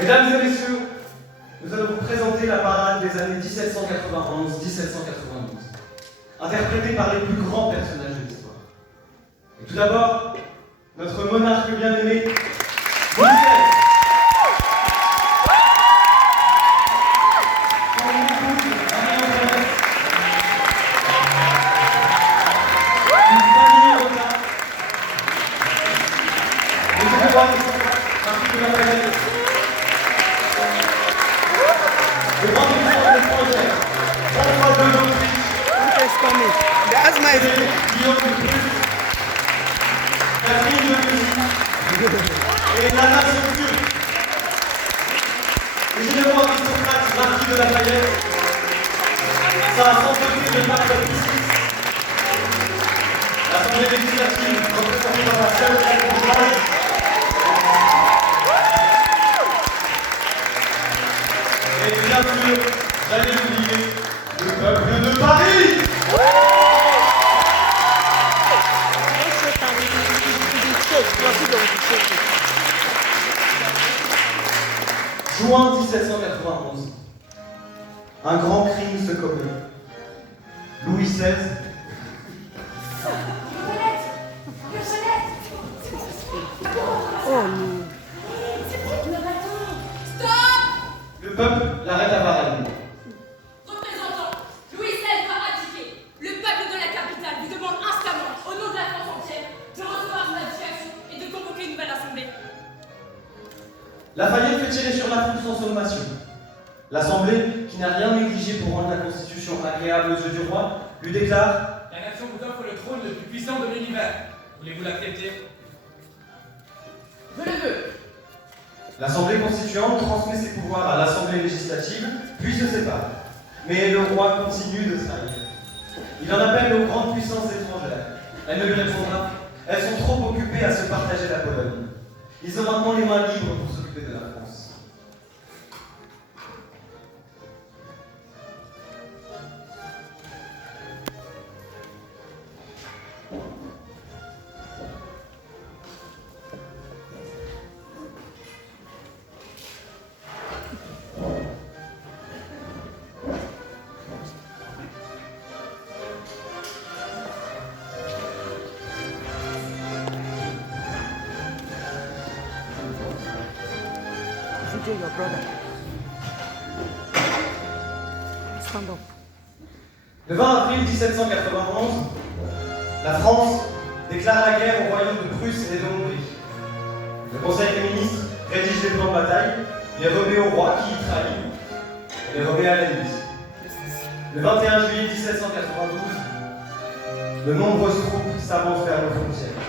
Mesdames et messieurs, nous allons vous présenter la parade des années 1791-1792, interprétée par les plus grands personnages de l'histoire. Et tout d'abord, notre monarque bien-aimé, Louis XVI. Son épouse, Marie-Antoinette. Une famille rota. Les pouvoirs partie de la planète. Le grand ministre de projet, François II d'Autriche. Guillaume de Prusse. Catherine de Russie et la nation turque. Les généraux aristocrates marquis de Lafayette, sa santé de pape VI, l'Assemblée législative représentée par la seule bourgeoise, et bien sûr, j'allais oublier, le peuple de Paris. Juin 1791. Un grand crime se commet. Louis XVI. Le peuple l'arrête à Varennes. Représentant, Louis XVI va abdiquer. Le peuple de la capitale lui demande instamment, au nom de la France entière, de recevoir son abdication et de convoquer une nouvelle assemblée. Lafayette fait tirer sur la foule sans sommation. L'Assemblée, qui n'a rien négligé pour rendre la Constitution agréable aux yeux du roi, lui déclare « La nation vous offre le trône le plus puissant de l'univers. Voulez-vous l'accepter » Je le veux. L'Assemblée constituante transmet ses pouvoirs à l'Assemblée législative, puis se sépare. Mais le roi continue de trahir. Il en appelle aux grandes puissances étrangères. Elles ne lui répondent pas. Elles sont trop occupées à se partager la Pologne. Ils ont maintenant les mains libres pour s'occuper de la France. Your brother. Stand up. Le 20 avril 1791, la France déclare la guerre au royaume de Prusse et de Hongrie. Le Conseil des ministres rédige les plans de bataille, les remet au roi qui y trahit, et les remet à l'ennemi. Le 21 juillet 1792, de nombreuses troupes s'avancent vers nos frontières.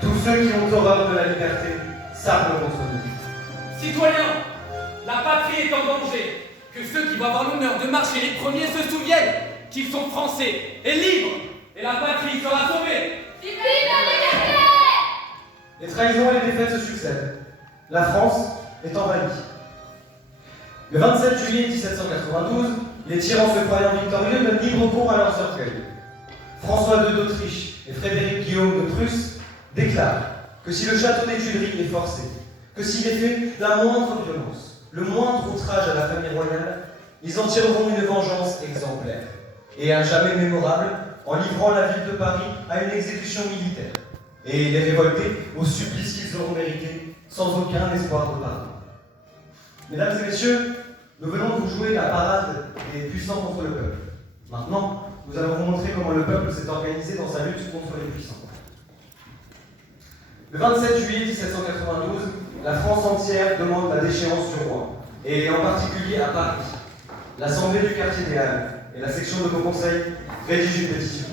Tous ceux qui ont horreur de la liberté s'arment contre nous. Citoyens, la patrie est en danger. Que ceux qui vont avoir l'honneur de marcher les premiers se souviennent qu'ils sont français et libres. Et la patrie sera sauvée. Vive la liberté! Les trahisons et les défaites se succèdent. La France est envahie. Le 27 juillet 1792, les tyrans se croyant victorieux donnent libre cours à leurs orgueils. François II d'Autriche et Frédéric Guillaume de Prusse déclarent que si le château des Tuileries est forcé, que s'il est fait la moindre violence, le moindre outrage à la famille royale, ils en tireront une vengeance exemplaire, et à jamais mémorable, en livrant la ville de Paris à une exécution militaire, et les révoltés au supplice qu'ils auront mérité, sans aucun espoir de pardon. Mesdames et messieurs, nous venons de vous jouer la parade des puissants contre le peuple. Maintenant, nous allons vous montrer comment le peuple s'est organisé dans sa lutte contre les puissants. Le 27 juillet 1792, la France entière demande la déchéance du roi, et en particulier à Paris. L'Assemblée du quartier des Halles et la section de nos conseils rédigent une pétition.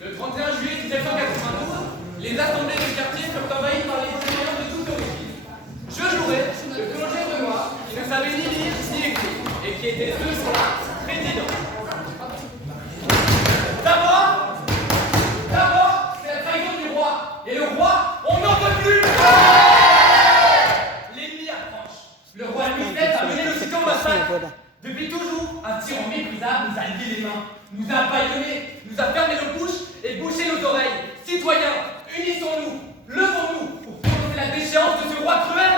Le 31 juillet 1792, les assemblées du quartier furent envahies par les citoyens de toute origine. Je jouerai le clocher de moi qui ne savait ni lire ni écrire, et qui était ce soir président. D'abord, c'est la trahison du roi. Et le roi, on n'en peut plus. L'ennemi approche. Le roi Louis XVI a mené le sitôt au massacre. Depuis toujours, un tyran méprisable nous a lié les mains, nous a bâillonnés, nous a fermé nos bouches et bouché nos oreilles. Citoyens, unissons-nous, levons-nous pour prononcer la déchéance de ce roi cruel.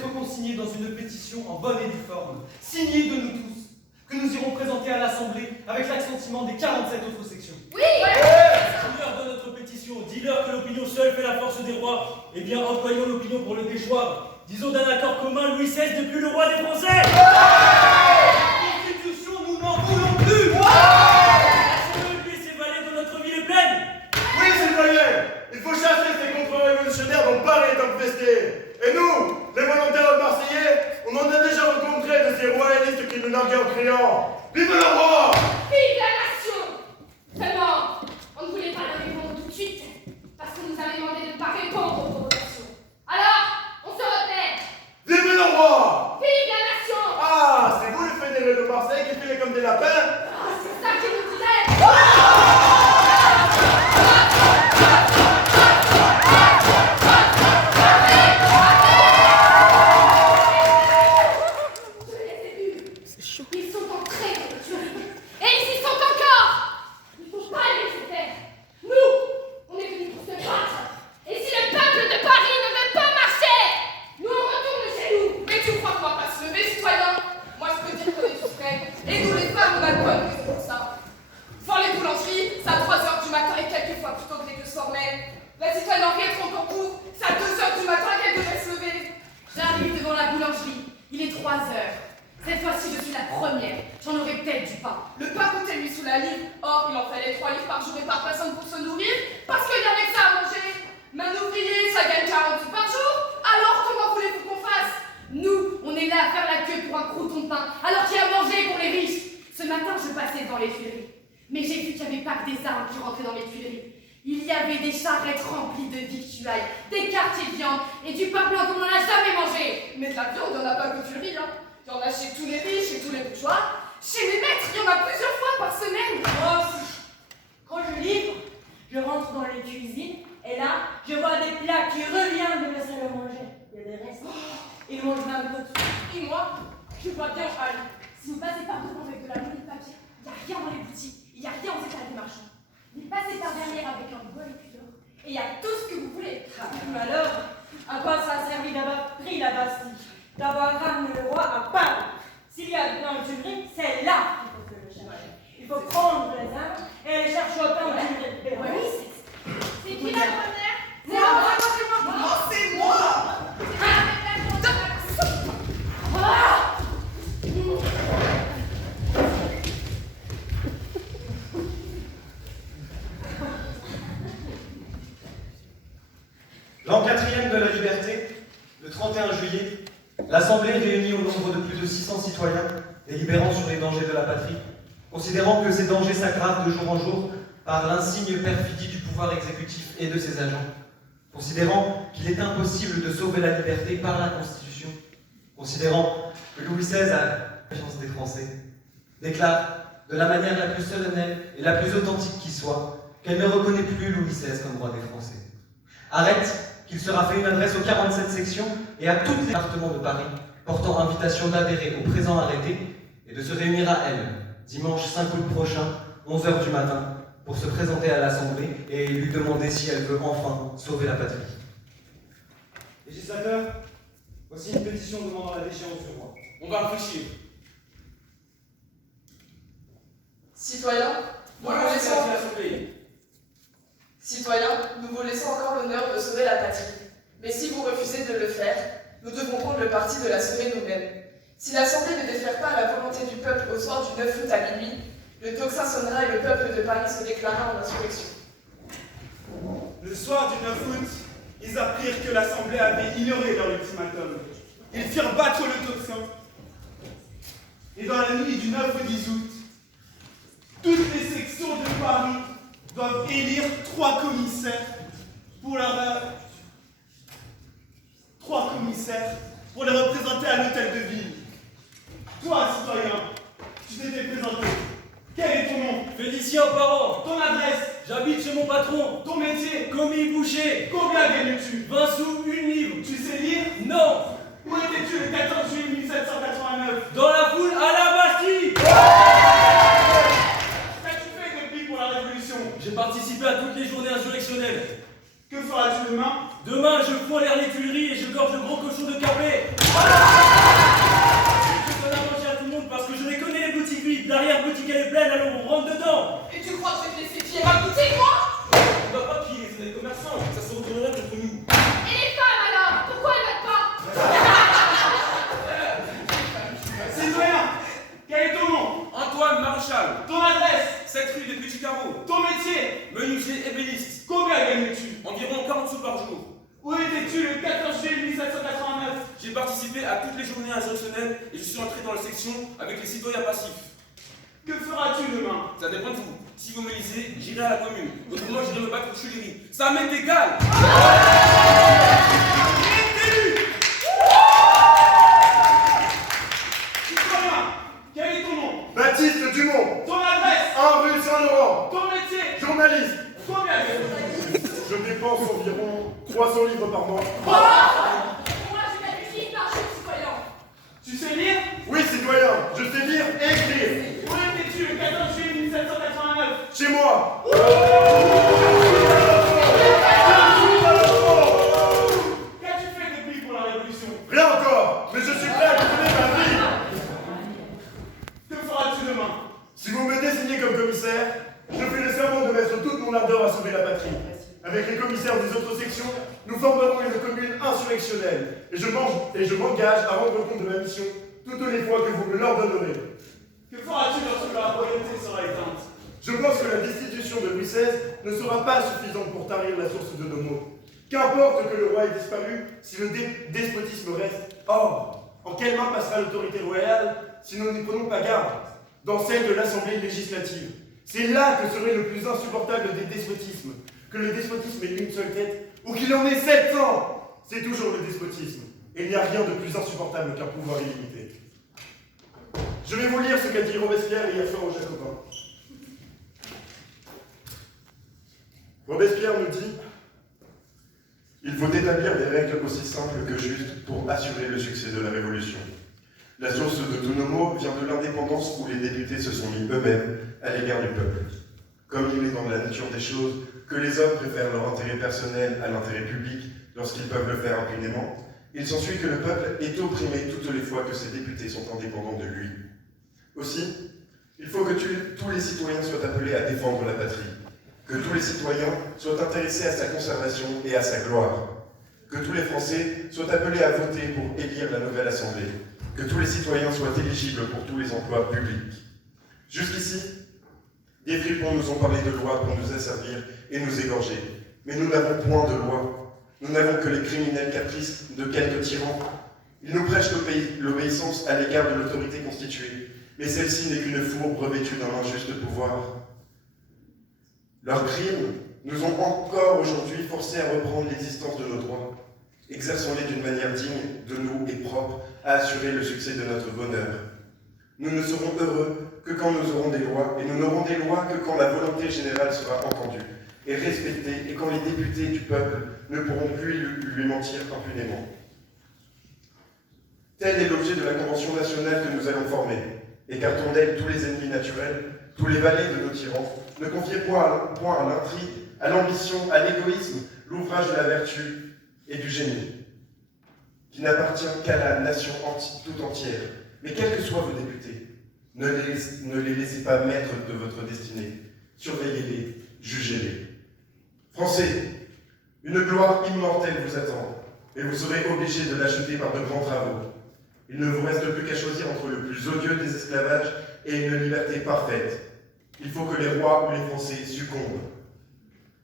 d'être consigné dans une pétition en bonne et due forme, signée de nous tous, que nous irons présenter à l'Assemblée avec l'assentiment des 47 autres sections. Oui. Dis-leur de notre pétition, dis-leur que l'opinion seule fait la force des rois. Eh bien, employons l'opinion pour le déchoir. Disons d'un accord commun, Louis XVI n'est plus le roi des Français. La Constitution, nous n'en voulons plus. Laissez-le, lui et ses valets de notre ville est pleine. Oui, citoyens, il faut chasser ces contre-révolutionnaires dont Paris est infesté. Et nous, les volontaires marseillais, on en a déjà rencontré de ces royalistes qui nous narguaient en criant « Vive le roi !» Vive la nation! Vraiment, on ne voulait pas leur répondre tout de suite, parce qu'on nous avait demandé de ne pas répondre aux provocations. Alors, on se retenait. Vive le roi! Vive la nation! Ah, c'est vous les fédérés de Marseille qui filez comme des lapins? Ah, c'est ça qu'ils nous disaient! Je les ai vus. Ils sont entrés dans le tuerie. Et ils y sont encore! Il ne faut pas les laisser faire. Nous, on est venus pour se battre. Et si le peuple de Paris ne veut pas marcher, nous on retourne chez nous. Mais tu crois qu'on va pas se lever, citoyen? Moi, je peux dire qu'on est tous prêts. Et nous, les femmes, on a de bonnes raisons pour ça. Voir les boulangeries, c'est à 3h du matin et quelques fois plutôt que les 2 soirs même. La citoyenne Henriette Roncourt, c'est à 2h du matin qu'elle devrait se lever. J'arrive devant la boulangerie. Il est 3h. Cette fois-ci, je suis la première. J'en aurai peut-être du pain. Le pain coûtait lui sous la livre. Or, il en fallait 3 livres par jour et par personne pour se nourrir, parce qu'il y avait que ça à manger. Mais un ouvrier, ça gagne 40 sous par jour. Alors, comment voulez-vous qu'on fasse? Nous, on est là à faire la queue pour un crouton de pain, alors qu'il y a à manger pour les riches. Ce matin, je passais dans les Tuileries. Mais j'ai vu qu'il n'y avait pas que des armes qui rentraient dans les Tuileries. Il y avait des charrettes remplies de victuailles, des quartiers de viande et du pain blanc comme on n'a jamais mangé. Mais de la viande, il n'y en a pas que du riz, hein. Il y en a chez tous les riches, chez tous les bourgeois. Chez mes maîtres, il y en a plusieurs fois par semaine. Moi aussi. Quand je livre, je rentre dans les cuisines et là, je vois des plats qui reviennent de la salle à manger. Il y a des restes. Ils mangent même pas tout. Et moi, je vois bien Ali. Si vous passez par devant avec de la monnaie de papier, il n'y a rien dans les boutiques, il n'y a rien aux étals des marchands. Mais passez par derrière avec un bol et puis d'or, et il y a tout ce que vous voulez. Mais alors, à quoi ça a servi d'avoir pris la Bastille, d'avoir ramené le roi à Paris? S'il y a dans le Tuileries, c'est là qu'il faut que le chercher. Il faut prendre les armes et les chercher au temps du Oui, c'est qui la première? C'est moi, c'est moi. Non, c'est moi. L'an 4e de la liberté, le 31 juillet, l'Assemblée réunit au nombre de plus de 600 citoyens, délibérant sur les dangers de la patrie, considérant que ces dangers s'aggravent de jour en jour par l'insigne perfidie du pouvoir exécutif et de ses agents, considérant qu'il est impossible de sauver la liberté par la Constitution, considérant que Louis XVI a la confiance des Français, déclare de la manière la plus solennelle et la plus authentique qui soit qu'elle ne reconnaît plus Louis XVI comme roi des Français. Arrête qu'il sera fait une adresse aux 47 sections et à tous les départements de Paris, portant invitation d'adhérer au présent arrêté et de se réunir à elle, dimanche 5 août prochain, 11h du matin, pour se présenter à l'Assemblée et lui demander si elle veut enfin sauver la patrie. Législateurs, voici une pétition demandant la déchéance du roi. On va réfléchir. Citoyens, nous vous laissons... Citoyens, nous vous laissons encore l'honneur de sauver la patrie. Mais si vous refusez de le faire, nous devons prendre le parti de la sauver nous-mêmes. Si l'Assemblée ne défère pas la volonté du peuple au soir du 9 août à minuit, le tocsin sonnera et le peuple de Paris se déclarera en insurrection. Le soir du 9 août, ils apprirent que l'Assemblée avait ignoré leur ultimatum. Ils firent battre le tocsin. Et dans la nuit du 9 au 10 août, toutes les sections de Paris doivent élire 3 commissaires pour les représenter à l'hôtel de ville. Toi, citoyen, tu t'étais présenté. Quel est ton nom? Félicien Parent. Ton adresse? J'habite chez mon patron. Ton métier? Commis boucher. Combien gagnes-tu? 20 sous, une livre. Tu sais lire? Non. Où étais-tu le 14 juillet 1789? Dans la foule à la Bastille. Qu'as-tu fait depuis pour la Révolution? J'ai participé à toutes les journées insurrectionnelles. Que feras-tu demain? Demain, je prends l'air les Tuileries et je gorge le gros cochon de Capet. à toutes les journées insurrectionnelles et je suis entré dans la section avec les citoyens passifs. Que feras-tu demain? Ça dépend de vous. Si vous m'élisez, j'irai à la commune. Autrement, j'irai me battre contre Tuileries. Ça m'est égal. Citoyen, quel est ton nom? Baptiste Dumont. Ton adresse? 1 rue Saint-Laurent. Ton métier? Journaliste. Combien gagne-tu? Je dépense environ 300 livres par mois. Moi, je m'habitue par jour, citoyen. Tu sais lire? Oui, citoyen, je sais lire et écrire. Où étais-tu le 14 juillet 1789? Chez moi. Qu'as-tu fait depuis pour la Révolution? Rien encore, mais je suis prêt à vous donner ma vie. Que feras-tu demain? Si vous me désignez comme commissaire, je fais le serment de mettre toute mon ardeur à sauver la patrie. Avec les commissaires des autres sections, nous formerons une commune insurrectionnelle. Et je m'engage à rendre compte de ma mission toutes les fois que vous me l'ordonnerez. Que feras-tu lorsque la royauté sera éteinte? Je pense que la destitution de Louis XVI ne sera pas suffisante pour tarir la source de nos maux. Qu'importe que le roi ait disparu, si le despotisme reste. Or, en quelle main passera l'autorité royale si nous n'y prenons pas garde? Dans celle de l'Assemblée législative. C'est là que serait le plus insupportable des despotismes. Que le despotisme ait une seule tête, ou qu'il en ait 700, c'est toujours le despotisme. Et il n'y a rien de plus insupportable qu'un pouvoir illimité. Je vais vous lire ce qu'a dit Robespierre hier soir aux Jacobins. Robespierre nous dit « Il faut établir des règles aussi simples que justes pour assurer le succès de la Révolution. La source de tous nos maux vient de l'indépendance où les députés se sont mis eux-mêmes à l'égard du peuple. Comme il est dans la nature des choses que les hommes préfèrent leur intérêt personnel à l'intérêt public lorsqu'ils peuvent le faire impunément, il s'ensuit que le peuple est opprimé toutes les fois que ses députés sont indépendants de lui. Aussi, il faut que tous les citoyens soient appelés à défendre la patrie, que tous les citoyens soient intéressés à sa conservation et à sa gloire, que tous les Français soient appelés à voter pour élire la nouvelle Assemblée, que tous les citoyens soient éligibles pour tous les emplois publics. Jusqu'ici, des fripons nous ont parlé de lois pour nous asservir et nous égorger, mais nous n'avons point de loi. Nous n'avons que les criminels caprices de quelques tyrans. Ils nous prêchent l'obéissance à l'égard de l'autorité constituée, mais celle-ci n'est qu'une fourbe revêtue d'un injuste pouvoir. Leurs crimes nous ont encore aujourd'hui forcés à reprendre l'existence de nos droits. Exerçons-les d'une manière digne de nous et propre à assurer le succès de notre bonheur. Nous ne serons heureux que quand nous aurons des lois, et nous n'aurons des lois que quand la volonté générale sera entendue et respectée, et quand les députés du peuple ne pourront plus lui mentir impunément. Tel est l'objet de la Convention nationale que nous allons former. Écartons d'elle tous les ennemis naturels, tous les valets de nos tyrans. Ne confiez point à l'intrigue, à l'ambition, à l'égoïsme, l'ouvrage de la vertu et du génie, qui n'appartient qu'à la nation tout entière. Mais quels que soient vos députés, ne les laissez pas maîtres de votre destinée. Surveillez-les, jugez-les. Français, une gloire immortelle vous attend, et vous serez obligés de l'acheter par de grands travaux. Il ne vous reste plus qu'à choisir entre le plus odieux des esclavages et une liberté parfaite. Il faut que les rois ou les Français succombent.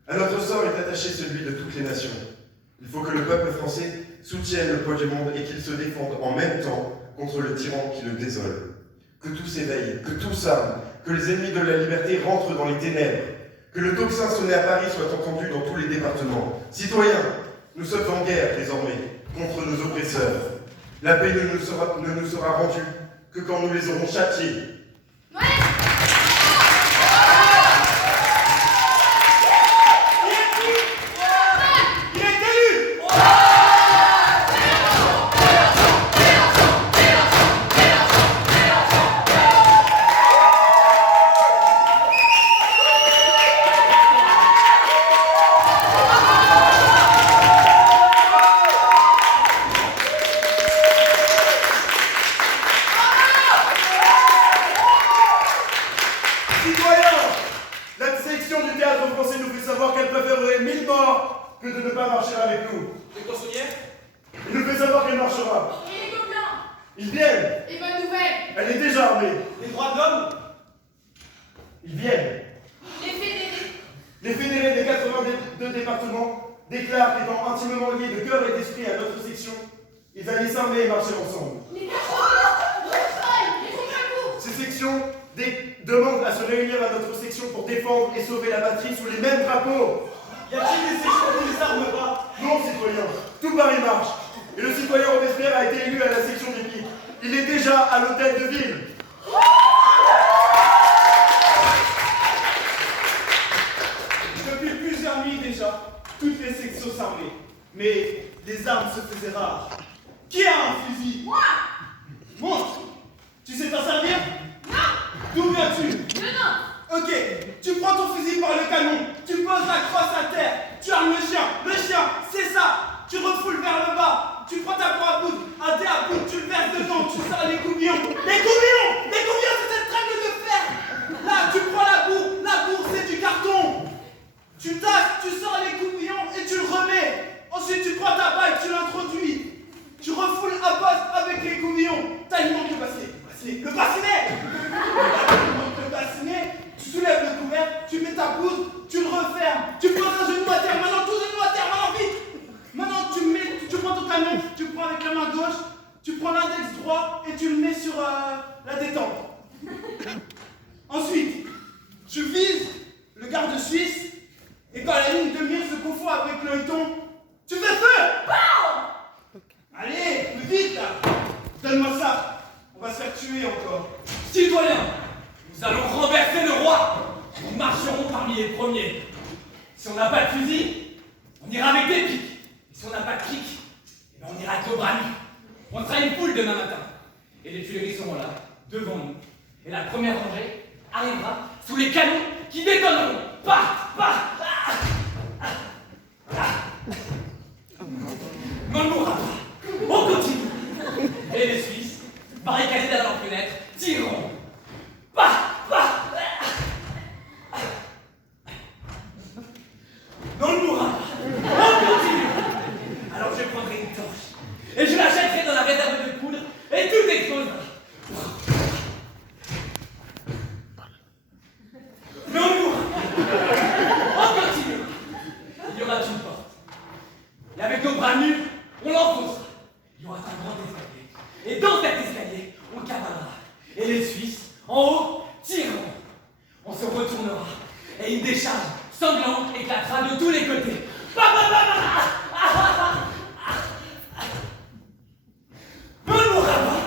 À notre sort est attaché celui de toutes les nations. Il faut que le peuple français soutienne le poids du monde et qu'il se défende en même temps contre le tyran qui le désole. Que tout s'éveille, que tout s'arme, que les ennemis de la liberté rentrent dans les ténèbres, que le tocsin sonné à Paris soit entendu dans tous les départements. Citoyens, nous sommes en guerre désormais contre nos oppresseurs. La paix ne nous sera rendue que quand nous les aurons châtiés. Ils allaient s'armer et marcher ensemble. Les cachots, les contre-coups. Ces sections demandent à se réunir à notre section pour défendre et sauver la patrie sous les mêmes drapeaux. Y a-t-il des sections qui ne s'arment pas? Non, citoyens, tout Paris marche. Et le citoyen Robespierre a été élu à la section d'équipe. Il est déjà à l'hôtel de ville. Depuis plusieurs nuits déjà, toutes les sections s'armaient. Mais les armes se faisaient rares. Qui a un fusil? Moi. Montre. Tu sais t'en servir? Non. D'où viens-tu? Non. Ok, tu prends ton fusil par le canon, tu poses la crosse à terre, tu armes le chien, c'est ça. Tu refoules vers le bas, tu prends ta proie à poudre, un dé à poudre, tu le verses dedans, tu sors les coubillons. Les coubillons, c'est cette règle de fer. Là, tu prends la bourre, c'est du carton. Tu tasses, tu sors les coubillons et tu le remets. Ensuite, tu prends ta balle, tu l'introduis. Tu refoules à poste avec les coubillons. T'alimentes le bassinet. Le bassinet. Le bassinet, tu soulèves le couvercle, tu mets ta poudre, tu le refermes. Tu poses un genou à terre, maintenant tout genou à terre, maintenant vite. Maintenant, tu prends ton canon, tu prends avec la main gauche, tu prends l'index droit et tu le mets sur la détente. Ensuite, tu vises le garde suisse et quand la ligne de mire se confond avec l'œilleton, tu fais feu! Allez, plus vite là! Donne-moi ça! On va se faire tuer encore. Citoyens, nous allons renverser le roi. Nous marcherons parmi les premiers. Si on n'a pas de fusil, on ira avec des pics. Et si on n'a pas de pics, eh ben on ira avec nos bras nus. On sera une foule demain matin. Et les Tuileries seront là, devant nous. Et la première rangée arrivera sous les canons qui détonneront. Paf, paf. Mais on ne mourra pas. On continue. Et les Suisses, barricadés derrière leurs fenêtres, tireront. Paf, paf. Mais on ne mourra pas. On continue. Alors je prendrai une torche et je la jetterai dans la réserve de poudre et tout explosera. Mais on mourra. On continue. Il y aura une porte. Et avec nos bras nus, on l'enfoncera. Il y aura un grand escalier. Et dans cet escalier, on cavalera. Et les Suisses, en haut, tireront. On se retournera. Et une décharge sanglante éclatera de tous les côtés. Mais on ne mourra pas.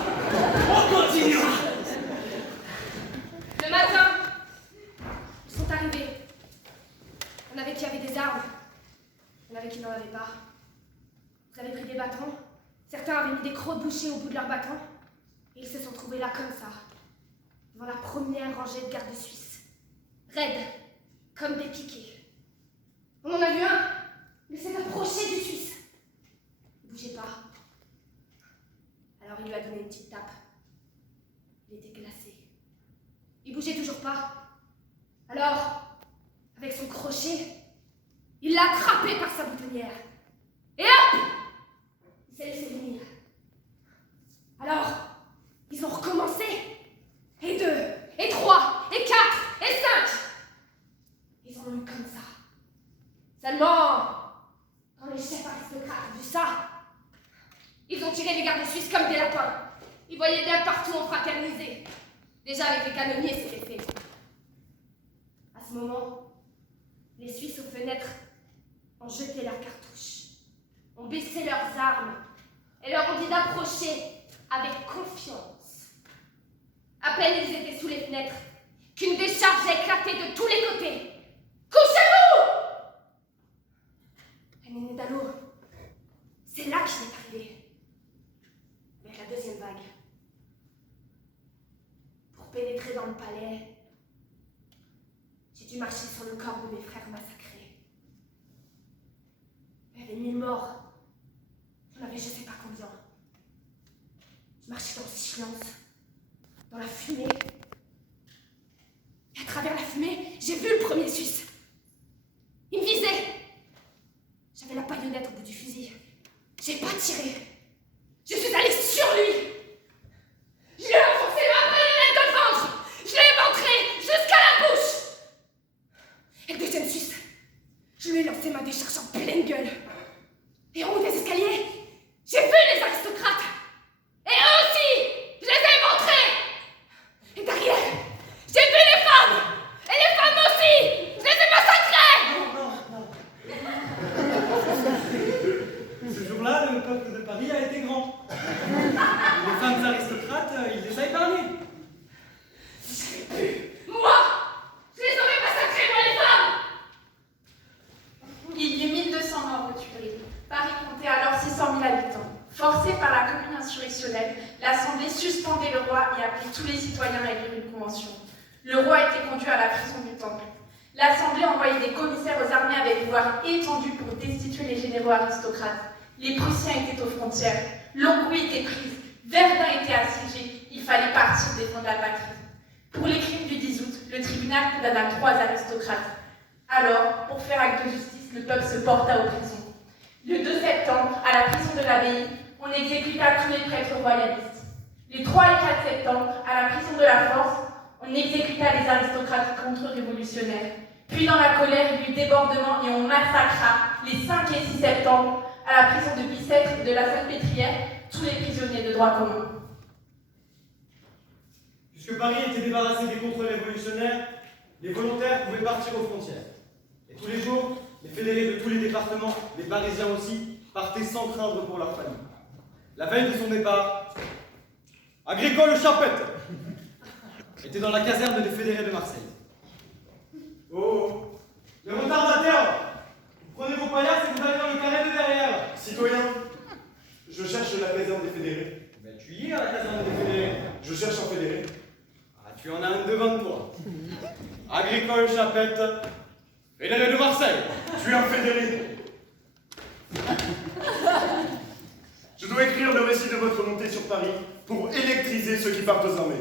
On continuera. Le matin, ils sont arrivés. Il y en avait qui avaient des armes. Il y en avait qui n'en avaient pas. Ils avaient pris des bâtons. Certains avaient mis des crocs de boucher au bout de leurs bâtons. Et ils se sont trouvés là comme ça, devant la première rangée de gardes suisses. Raides, comme des piquets. On en a vu un, mais s'est approché du Suisse. Il ne bougeait pas. Alors il lui a donné une petite tape. Il était glacé. Il bougeait toujours pas. Alors, avec son crochet, il l'a attrapé par sa boutonnière. Et hop! Il s'est laissé venir. Alors, ils ont recommencé. Et 2, et 3, et 4, et 5. Ils ont eu comme ça. Seulement, quand les chefs aristocrates ont vu ça, ils ont tiré les gardes suisses comme des lapins. Ils voyaient bien partout en fraternisé. Déjà avec les canonniers, c'était fait. À ce moment, les Suisses aux fenêtres ont jeté leurs cartouches, ont baissé leurs armes et leur ont dit d'approcher avec confiance. À peine ils étaient sous les fenêtres qu'une décharge a éclaté de tous les côtés. Couchez-vous! La Néné d'Allo, c'est là qu'il est arrivé. Avec la deuxième vague. Pour pénétrer dans le palais, j'ai dû marcher sur le corps de mes frères massacrés. Il y avait 1000 morts. J'en avais je sais pas combien. Je marchais dans le silence, dans la fumée. Et à travers la fumée, j'ai vu le premier Suisse. Il me visait. J'avais la baïonnette au bout du fusil. J'ai pas tiré. Je suis allée sur lui. Je lui ai enfoncé ma baïonnette dans le ventre. Je l'ai éventré jusqu'à la bouche. Et le deuxième Suisse, je lui ai lancé ma décharge en pleine gueule. Et en haut des escaliers, j'ai vu les aristocrates. commune insurrectionnelle, l'Assemblée suspendait le roi et appelait tous les citoyens à élire une convention. Le roi était conduit à la prison du Temple. L'Assemblée envoyait des commissaires aux armées avec pouvoir étendu pour destituer les généraux aristocrates. Les Prussiens étaient aux frontières, Longwy était prise, Verdun était assiégé, il fallait partir défendre la patrie. Pour les crimes du 10 août, le tribunal condamna 3 aristocrates. Alors, pour faire acte de justice, le peuple se porta aux prisons. Le 2 septembre, à la prison de l'Abbaye, on exécuta tous les prêtres royalistes. Les 3 et 4 septembre, à la prison de la Force, on exécuta les aristocrates contre-révolutionnaires. Puis dans la colère, il y eut débordement et on massacra les 5 et 6 septembre, à la prison de Bicêtre et de la Salpêtrière, tous les prisonniers de droit commun. Puisque Paris était débarrassé des contre-révolutionnaires, les volontaires pouvaient partir aux frontières. Et tous les jours, les fédérés de tous les départements, les Parisiens aussi, partaient sans craindre pour leur famille. La veille de son départ, Agricole Chapette était dans la caserne des fédérés de Marseille. Oh, Les retardataires, vous prenez vos paillasses et vous allez dans le carré de derrière. citoyen, je cherche la caserne des fédérés. Ben, tu y es à la caserne des fédérés. Je cherche un fédéré. Ah, tu en as un devant toi. Agricole Chapette, fédéré de Marseille. Tu es un fédéré. Je dois écrire le récit de votre montée sur Paris pour électriser ceux qui partent aux armées.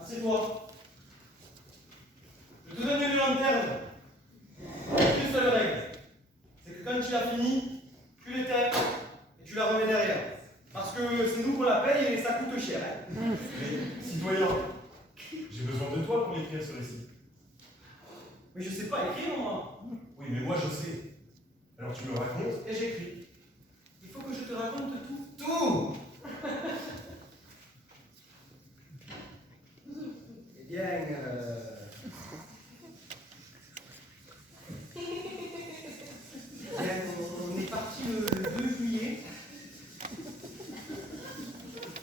Assieds-toi. Je te donne une lanterne. Une seule règle. C'est que quand tu l'as fini, tu l'éteins et tu la remets derrière. Parce que c'est nous qu'on la paye et ça coûte cher. Hein. Citoyen, j'ai besoin de toi pour écrire ce récit. Mais je sais pas écrire, moi. Oui, mais moi je sais. Alors tu me racontes Et j'écris. Il faut que je te raconte tout. Tout. Eh bien, on est parti le 2 juillet.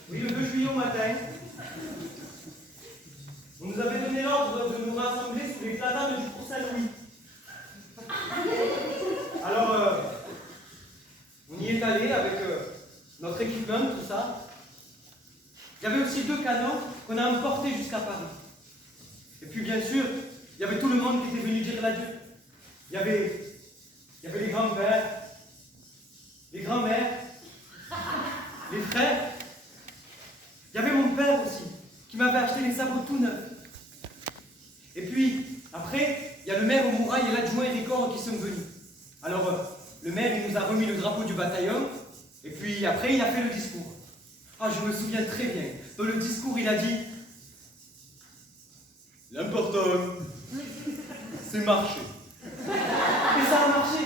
Oui, le 2 juillet au matin. On nous avait donné l'ordre de nous rassembler sous les platanes du Cours Saint-Louis. Alors, on y est allé avec notre équipement, tout ça. Il y avait aussi 2 canons qu'on a emportés jusqu'à Paris. Et puis, bien sûr, il y avait tout le monde qui était venu dire l'adieu. Il y avait les grands-pères, les grands-mères, les frères. Il y avait mon père aussi, qui m'avait acheté les sabots tout neufs. Et puis, après, il y a le maire Mouraille et l'adjoint et les corps qui sont venus. Alors, le maire, il nous a remis le drapeau du bataillon, et puis après, il a fait le discours. Ah, je me souviens très bien. Dans le discours, il a dit « L'important, c'est marcher. » Et ça a marché.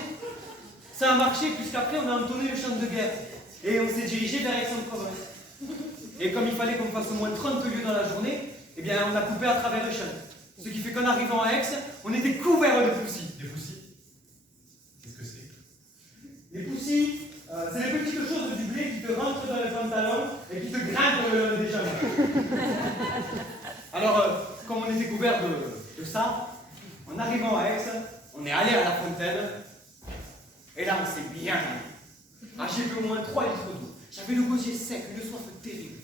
Ça a marché, puisqu'après, on a entonné le chant de guerre. Et on s'est dirigé vers Aix-en-Provence. Et comme il fallait qu'on fasse au moins 30 lieues dans la journée, eh bien, on a coupé à travers le champ. Ce qui fait qu'en arrivant à Aix, on était couverts de poussis. Des poussis? Qu'est-ce que c'est? Les poussis, c'est les petites choses du blé qui te rentrent dans les pantalons et qui te grimpent le long des jambes. Alors, comme on était couverts de ça, en arrivant à Aix, on est allé à la fontaine, et là, on s'est bien mis. Ah, j'ai bu au moins 3 litres d'eau. J'avais le gosier sec, une soif terrible.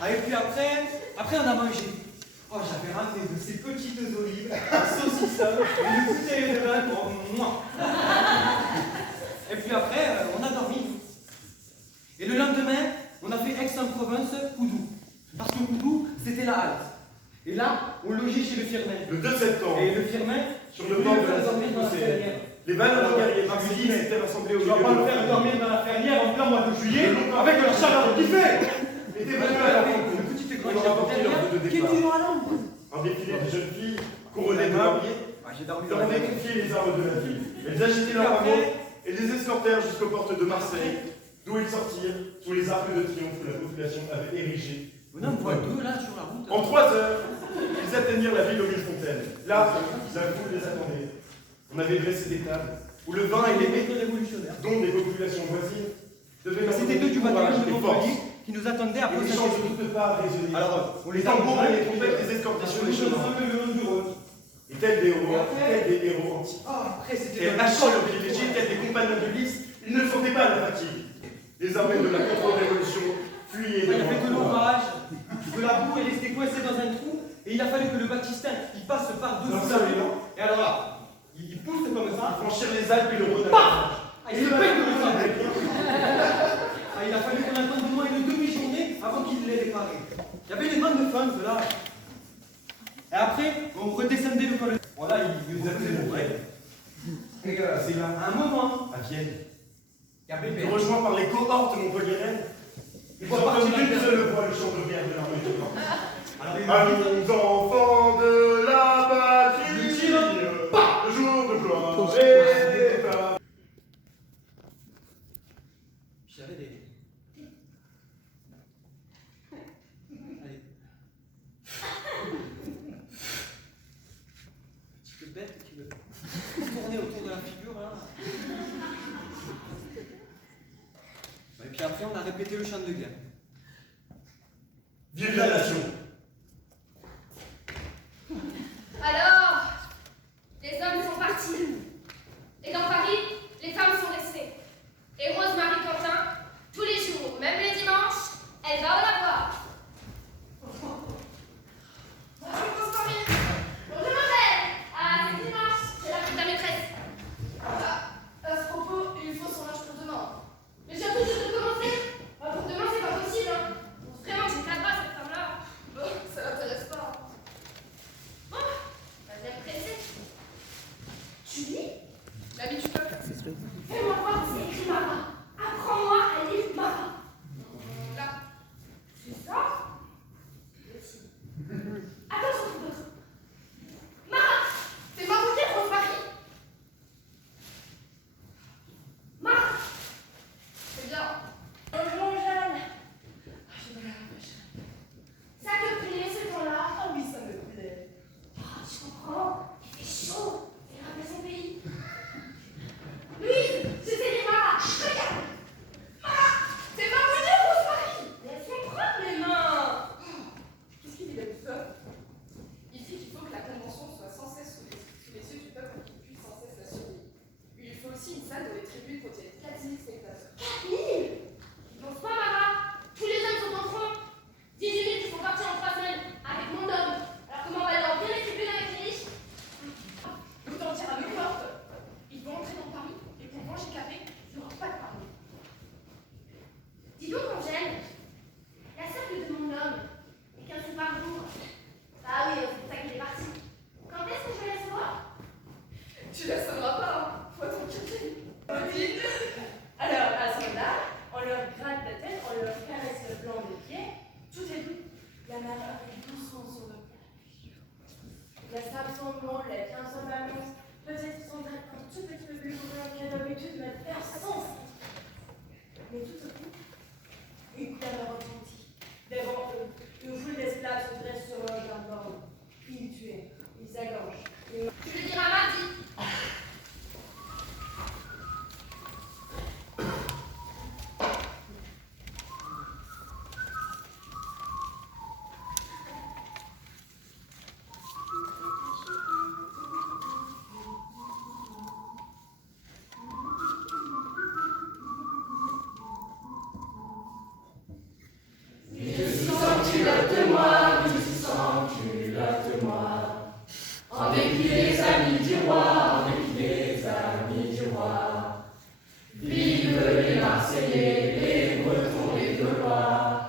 Ah, et puis après, on a mangé. Oh, j'avais ramené de ces petites olives, un saucisson, une bouteille de vin pour moi. Et puis après, on a dormi. Et le lendemain, on a fait Aix-en-Provence, Coudou. Parce que Coudou, c'était la halte. Et là, on logeait chez le Firmin. Le 2 septembre, Et le Firmin, sur le bord de la dormir dans la Seine, ferrière. les valeurs guerriers marseillais s'étaient rassemblés au Tu vas milieu pas de le faire dormir dans la ferrière en plein mois de juillet avec leur chaleur qui fait. étaient venus à la rencontre. Une petite Pour leur apporter leur vœu de Qui est départ. toujours à l'ombre. Un défilé de jeunes filles couronnées de mariés. J'ai dormi Ils leur avaient confié les armes de la ville. Elles agitaient leurs amours et les escortèrent jusqu'aux portes de Marseille, d'où ils sortirent sous les arcs de triomphe que la population avait érigés. On en voit 2 là sur la route. En 3 heures, ils atteignirent la ville aux 1000 fontaines. Là, la foule les attendait. On avait dressé des tables où le vin et les mets, révolutionnaires. dont des populations voisines, devaient leur C'était donner 2 du courage bataillon de et Montpellier force. qui nous attendaient à Et les chants de toutes parts résonnaient. Alors, on les tambours et les trompettes les escortaient sur les chemins. Et tels des héros antiques. Après, c'était Et à chaud le privilégié, tels des compagnons de lys, ils ne sentaient pas la fatigue. Les armées de la contre-révolution fuyaient Il y devant avait de le pouvoir. l'orage, de la boue, elle restait coincée dans un trou, et il a fallu que le Baptistin il passe par-dessus Comme ça, la oui, boue. non? Et alors là, il pousse comme ça. Franchir les Alpes et le Rhône. Ah, il se pète comme ça. Ah, il a fallu qu'on attende au moins une demi-journée avant qu'il l'ait réparé. Il y avait des grandes fans là. Et après, on redescendait le col. Voilà, il vous a fait mon frère. Et c'est là, À un moment, à Vienne. il y a Bébé. Rejoint par les cohortes montpelliéraines. Ils ont comme d'une seule voix le chant de guerre de l'armée de France. Allons, enfants de la patrie, Le tir. le jour de gloire est à... J'avais des. Allez. Petite bête qui veut tourner autour de la figure là. Et puis après, on a répété le chant de guerre. Vive la nation! Alors, les hommes sont partis. Et dans Paris, les femmes sont restées. Et Rose-Marie Quentin, tous les jours, même les dimanches, elle va au lavoir. Bonjour Rose-Marie. Bonjour ma belle. Ah, c'est dimanche, c'est la fête de la maîtresse. À ce propos, il faut son linge pour demain. Mais j'ai tout juste de commencer. Pour demain, c'est pas possible. Hein. Vraiment, j'ai pas de bras, cette femme-là. Bon, ça l'intéresse pas. Bon, vas-y, me presser. Tu lis? La vie du peuple. Fais-moi voir que c'est écrit Marat. Apprends-moi à lire Marat. Là. C'est ça? Aussi. Attends, j'en trouve d'autres. Marat. C'est Maroquet, Rose-Marie. Marat. C'est bien. Bonjour, Jeanne. J'ai mal à la poche. Ça te plaît, ce temps-là? Ah oui, ça me plaît. Oh, tu comprends? Il fait chaud. C'est rappelé son pays. Louise, je sais les Marat. Regarde. Marat, c'est pas mon Dieu, Rose-Marie. Laisse-moi prendre les mains. Qu'est-ce qu'il dit là, tout ça? Il dit qu'il faut que la convention soit sans cesse sous les yeux du peuple et qu'il puisse sans cesse la surveiller. Il lui faut aussi une salle dans les tribunes pour qu'il y ait 4000 spectateurs. 4000? Je pense pas, Marat. Tous les hommes sont en front. 18 000 qui sont partis en 3 semaines avec mon homme. Alors comment on va leur bien les tribunes avec les riches? Autant dire à mes portes. Ils vont entrer dans Paris et pour manger café, il n'y aura pas de Paris. Dis donc, Angèle, la cercle de mon homme est 15 sous par jour. Ah oui, c'est pour ça qu'il est parti. Quand est-ce que je vais la recevoir? Tu la sonneras pas, hein. Faut t'inquiéter. Alors, à ce moment-là, on leur gratte la tête, on leur caresse le blanc des pieds, tout est doux. La mère avec doucement sur le plat. La sable son monde, la bien son balance, peut-être son un tout petit peu plus loin qu'elle a l'habitude de mettre personne. Mais tout au coup, une clameur retentit. Devant eux, une foule d'esclaves se dresse sur leur jardin. Ils tuent, ils s'agorgent. Tu le diras mardi. Avec les amis du roi, avec les amis du roi. Vive les Marseillais, les Bretons, les Gaulois.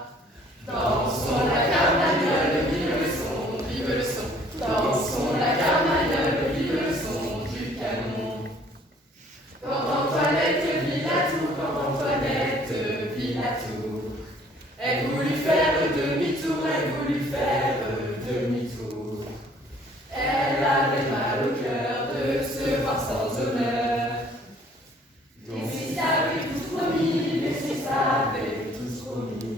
Dansons la carmagnole, vive le son, vive le son. Dansons la carmagnole, vive le son du canon. Quand Antoinette vit la tour, quand Antoinette vit la tour. Elle voulut faire demi-tour, elle voulut faire demi-tour. Elle avait mal au cœur de se voir sans honneur. Les Suisses avaient tous promis, les Suisses avaient tous promis.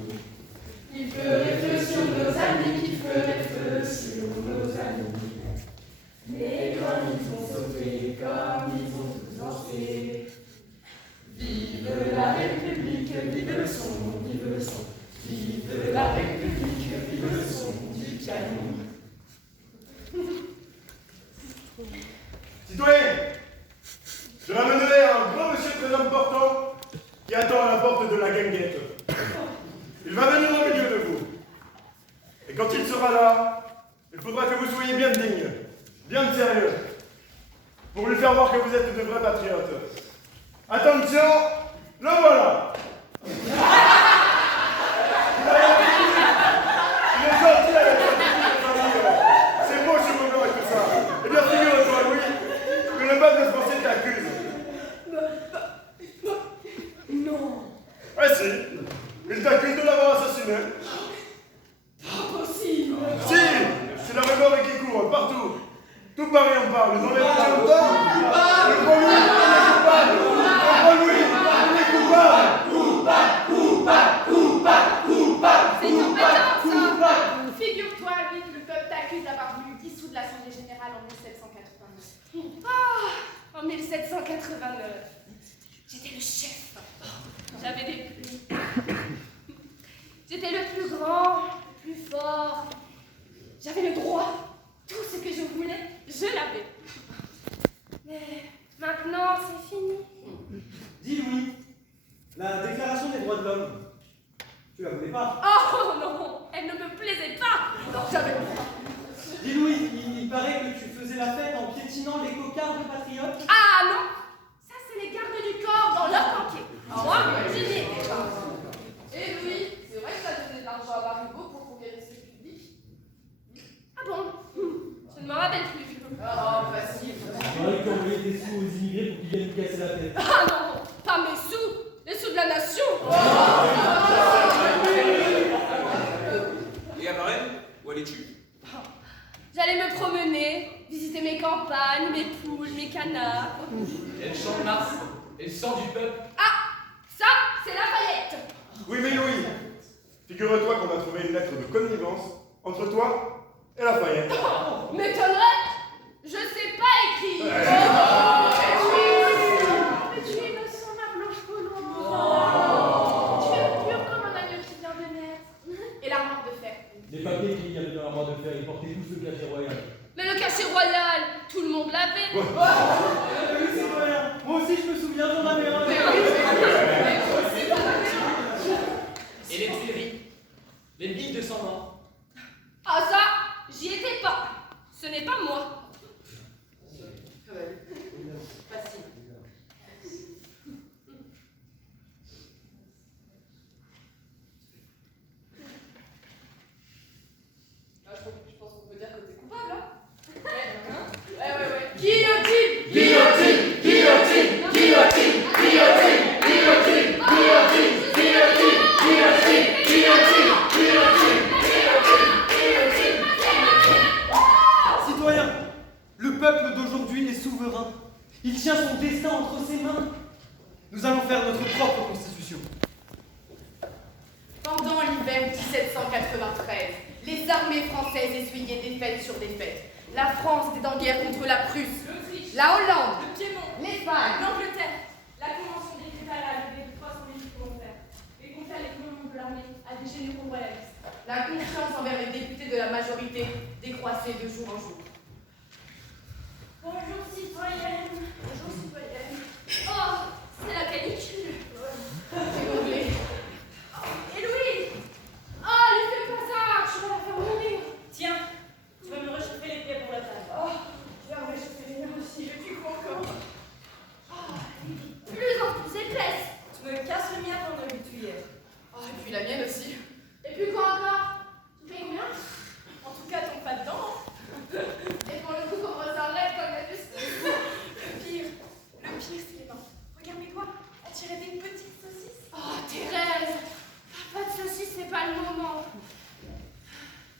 Ils feraient feu sur nos amis, ils feraient feu sur nos amis. Mais comme ils ont sauté, comme ils ont tous lancé. Vive la République, vive le son, vive le son. Vive la République, vive le son du canon. Citoyens, je ramènerai un grand monsieur très important qui attend à la porte de la galerie. là, il faudra que vous soyez bien dignes, bien sérieux, pour lui faire voir que vous êtes de vrais patriotes. Attention, le voilà. Il est sorti avec sa petite famille, ses beaux cheveux blancs et tout ça. Eh bien, figure-toi, Louis, que le peuple de Français t'accuse. Non. Ah si, il t'accuse de l'avoir assassiné. Pas possible. Si, c'est la rumeur qui court partout. Tout Paris en parle. Dans les prochains temps, le grand Louis, il est coupable. Le grand Louis, il est coupable. C'est compétent, ça. Figure-toi, lui, que le peuple t'accuse d'avoir voulu dissoudre l'Assemblée Générale en 1789. Ah, en 1789. J'étais le chef. J'avais des plumes. J'étais le plus grand, le plus fort. J'avais le droit. Tout ce que je voulais, je l'avais. Mais maintenant, c'est fini. Dis Louis, la déclaration des droits de l'homme, tu la connais pas? Oh non, elle ne me plaisait pas. Non, jamais. Dis Louis, il paraît que tu faisais la fête en piétinant les cocards de patriotes. Ah non, ça c'est les gardes du corps dans leur banquet. Moi, je n'y étais pas. Et Louis, c'est vrai que t'as donné de l'argent à Barigo pour conquérir ses publics? Ah bon? Je ne me rappelle plus. Oh, facile. Il paraît que tu as envoyé des sous aux immigrés pour qu'ils viennent nous casser la tête. Ah non, pas mes sous, les sous de la nation. Et à Varennes, où allais-tu? J'allais me promener, visiter mes campagnes, mes poules, mes canards. Et le champ de Mars, et le sang du peuple. Ah, ça, c'est Lafayette. Oui, mais Louis, figure-toi qu'on a trouvé une lettre de connivence entre toi et Lafayette. Oh, m'étonnerait. Je sais pas écrire. Mais tu es innocent, ma blanche colombe. Tu es pur comme un agneau qui vient de naître. Et l'armoire de fer. Les papiers qu'il y avait dans l'armoire de fer, ils portaient tous le cachet royal. Mais le cachet royal, tout le monde l'avait. Oui, citoyen, moi aussi je me souviens, j'en avais un. Et les Tuileries, les billes de sang mort. Ah ça, j'y étais pas. Ce n'est pas moi. Facile. Ah, je pense qu'on peut dire que t'es coupable, hein? Ouais. Guillotine! Guillotine! Guillotine! Guillotine! Guillotine! Guillotine! Guillotine! Guillotine! Guillotine! Guillotine! Citoyens, le peuple d'aujourd'hui est souverain. Il tient son destin entre ses mains. Nous allons faire notre propre constitution. Pendant l'hiver 1793, les armées françaises essuyaient défaite sur défaite. La France était en guerre contre la Prusse, l'Autriche, la Hollande, le Piémont, l'Espagne, l'Angleterre. La convention décréta l'arrivée de 300 000 volontaires et confia les commandes de l'armée à des généraux royalistes. La confiance envers les députés de la majorité décroissait de jour en jour. Bonjour citoyenne. Bonjour citoyenne. Oh, c'est la canicule. C'est l'anglais. Et Louis! Oh, lui fais pas ça! Je vais la faire mourir! Tiens, tu vas me réchauffer les pieds pour la table. Oh, je vais me réchauffer les miens aussi, je tue quoi encore? Oh, plus en plus épaisse! Tu me casses le mien pendant le tuyère. Oh, et puis la mienne aussi. Et puis quoi encore? Tu payes combien? En tout cas, tombe pas dedans. Et pour le coup, qu'on ressemblait comme la justice. Le pire, c'est les mains. Regarde mes doigts, à tirer des petites saucisses. Oh, Thérèse! Pas de saucisse, c'est pas le moment.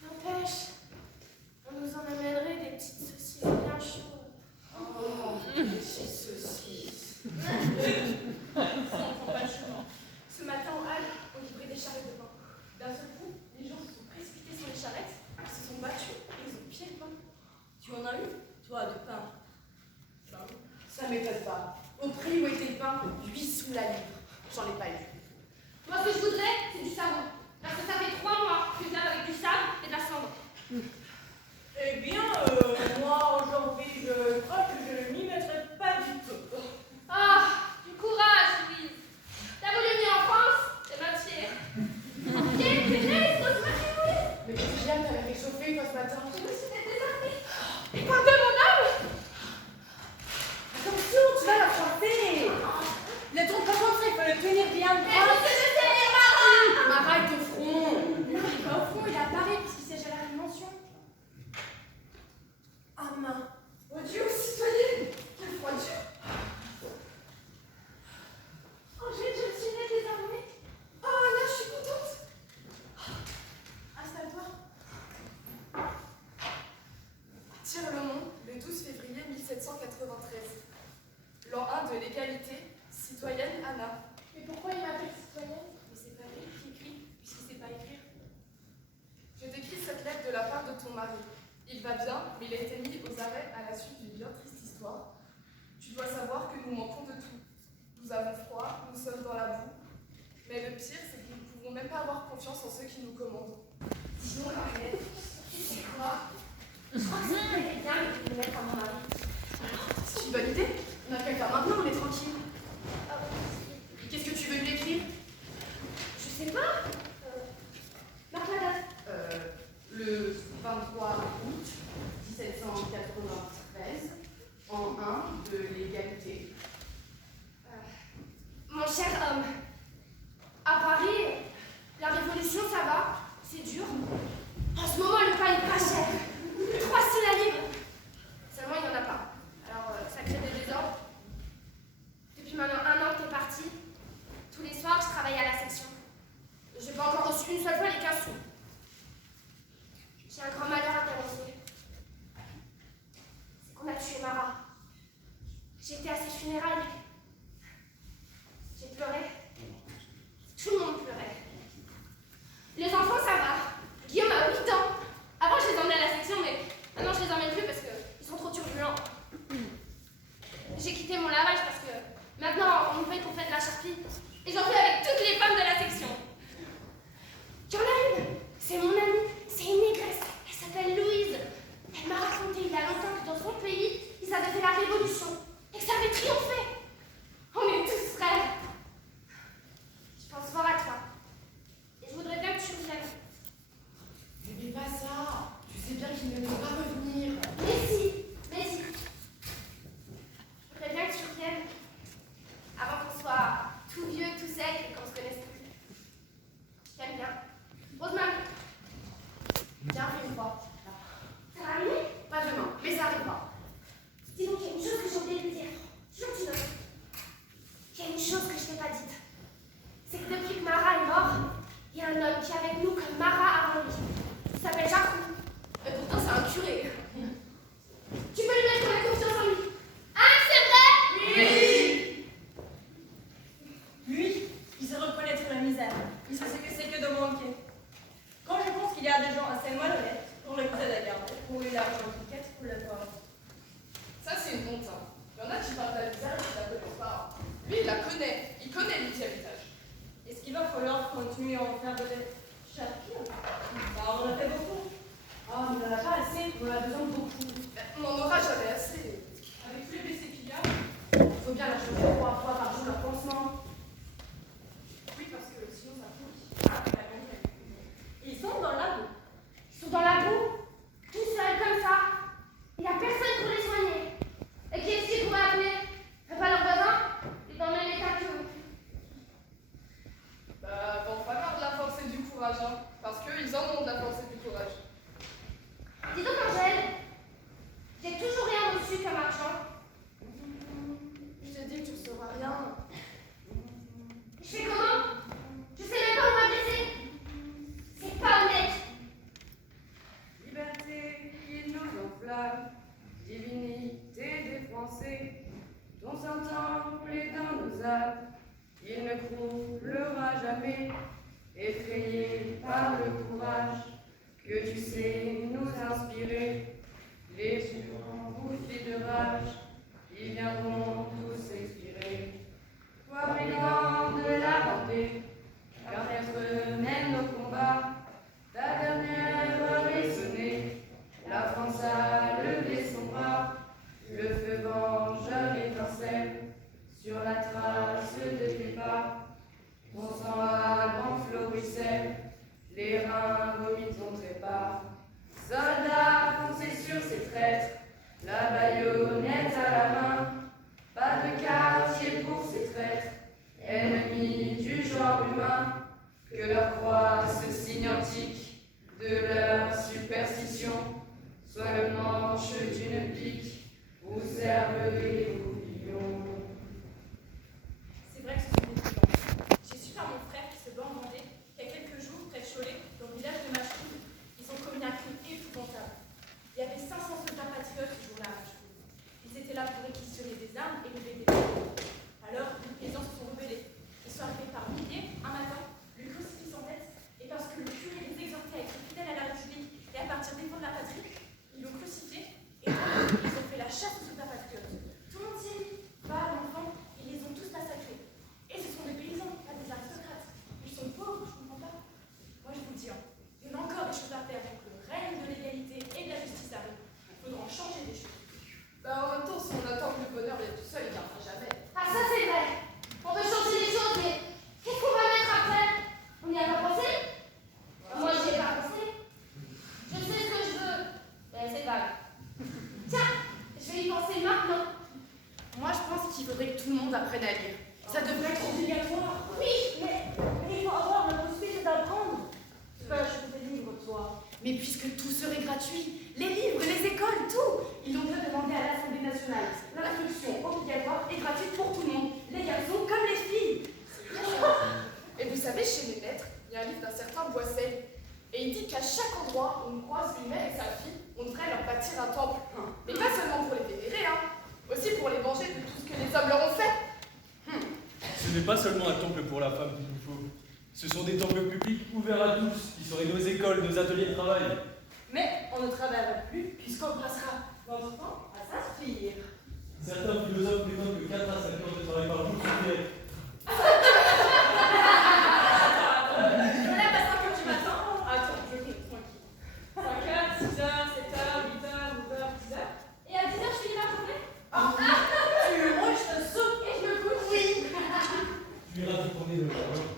N'empêche, on nous en amènerait des petites saucisses bien chaudes. Oh, des petites saucisses. Ça, on prend pas le chemin. Ce matin, au hall, on livrait des charrettes de pain. mari. Il va bien, mais il a été mis aux arrêts à la suite d'une bien triste histoire. Tu dois savoir que nous manquons de tout. Nous avons froid, nous sommes dans la boue. Mais le pire, c'est que nous ne pouvons même pas avoir confiance en ceux qui nous commandent. Dis-donc, Arlette, tu sais quoi? Je crois que ça serait bien de le mettre à mon mari. C'est une bonne idée. On n'a qu'à le faire maintenant, on est tranquille. Qu'est-ce que tu veux lui écrire? Je sais pas. Marque la date. Le 23 août 1793, en 1 de l'égalité. Mon cher homme, à Paris, la révolution, ça va, c'est dur. En ce moment, le pain est pas cher. 3 sous la livre. Seulement, il n'y en a pas. Alors, ça crée des désordres. Depuis maintenant 1 an que t'es parti, tous les soirs, je travaille à la section. J'ai pas encore reçu une seule fois les 15 sous. J'ai un grand malheur à t'annoncer. C'est qu'on a tué Marat. J'étais à ses funérailles. J'ai pleuré. Tout le monde pleurait. Les enfants, ça va. Guillaume a 8 ans. Avant, je les emmenais à la section, mais maintenant, je les emmène plus parce qu'ils sont trop turbulents. J'ai quitté mon lavage parce que maintenant, on me paye pour faire de la charpie. Et j'en fais avec toutes les femmes de la section. Il y en a une. C'est mon amie. C'est une négresse. Elle s'appelle Louise. Elle m'a raconté il y a longtemps que dans son pays, ils avaient fait la révolution. Et que ça avait triomphé. On est tous frères. Je pense fort à toi. Et je voudrais bien que tu reviennes. Ne dis pas ça. Tu sais bien qu'il ne peut pas revenir. Mais si. Je voudrais bien que tu reviennes. Avant qu'on soit tout vieux, tout sec et qu'on se connaisse plus. Je t'aime bien. Rosemary. Viens, fais-moi. Ça va arriver? Pas demain, mais ça arrivera. Dis donc, il y a une chose que j'ai oublié de lui dire. Gentiment. Il y a une chose que je t'ai pas dite. C'est que depuis que Marat est mort, il y a un homme qui est avec nous comme Marat avant lui. Il s'appelle Jacques. Et pourtant, c'est un curé. Tu peux lui mettre la confiance en lui. Ah, c'est vrai? Oui. Lui, il sait reconnaître la misère. Il sait ce que c'est que de manquer. Quand je pense qu'il y a des gens assez malhonnêtes pour l'écouter à la garde, pour lui l'argent qu'il quête pour le voir. Ça, c'est une honte. Hein. Il y en a qui parlent de la misère et qui la connaissent pas. Lui, il la connaît. Il connaît l'huitième étage. Est-ce qu'il va falloir continuer à en faire de charpie? Bah, on en a fait beaucoup. Ah, mais on n'en a pas assez, on en a besoin de beaucoup. On n'en aura jamais assez. Avec tous les blessés qu'il y a, il faut bien leur chauffer 3 fois par jour leur pansement. Oui, parce que sinon, ça fout. Ils sont dans la boue. Ils sont dans la boue, tout seuls comme ça. Il n'y a personne pour les soigner. Et qui est-ce qu'ils pourraient appeler? Pas leur voisin? Il est dans le même état que eux. Bah, va en falloir de la force et du courage, hein. Parce qu'ils en ont de la force et du courage. Dis donc, Angèle, j'ai toujours rien reçu comme argent. Je t'ai dit que tu ne sauras rien. Je fais comment? Je sais même pas où m'adresser. C'est pas honnête. Liberté qui nous enflamme, divinité des Français, ton Saint-Temple est dans nos âmes, il ne croulera jamais, effrayé par le courage que tu sais nous inspirer. Les puants bouffis de rage, ils viendront tous expirer. Toi, brigand de la vendée, car être mène nos combats, ta dernière heure est sonnée, la France a levé son bras, le feu vengeur étincelle sur la trace de tes pas, ton sang à grand flot ruisselle, les reins vomissent ton trépas. Soldats, foncez sur ces traîtres, la baïonnette à la main, pas de quartier pour ces traîtres, ennemis du genre humain, que leur croix, ce signe antique de leur superstition, soit le manche d'une pique où servent les bourguignons. C'est vrai que ce sont des brigands. J'ai su par mon frère qui se bat en Vendée qu'il y a quelques jours, près de Cholet, dans le village de Machoul, ils ont commis un crime épouvantable. obligatoire et gratuite pour tout le monde, les garçons comme les filles. Et vous savez, chez les maîtres, il y a un livre d'un certain Boissel, et il dit qu'à chaque endroit où on croise une mère et sa fille, on devrait leur bâtir un temple. Mais pas seulement pour les vénérer, aussi pour les venger de tout ce que les hommes leur ont fait. Ce n'est pas seulement un temple pour la femme qu'il nous faut. Ce sont des temples publics ouverts à tous, qui seraient nos écoles, nos ateliers de travail. Mais on ne travaillera plus puisqu'on passera notre temps à s'instruire. Certains philosophes prétendent que 4 à 5 heures de travail par jour suffirait. Je me lève à 5 heures du matin. Attends, je compte, tranquille. 5 heures, 6 heures, 7 heures, 8 heures, 9 heures, 10 heures. Et à 10 heures, je finis ma journée. Tu me roules, je te saute et je me couche. Oui. Tu iras te promener de l'heure.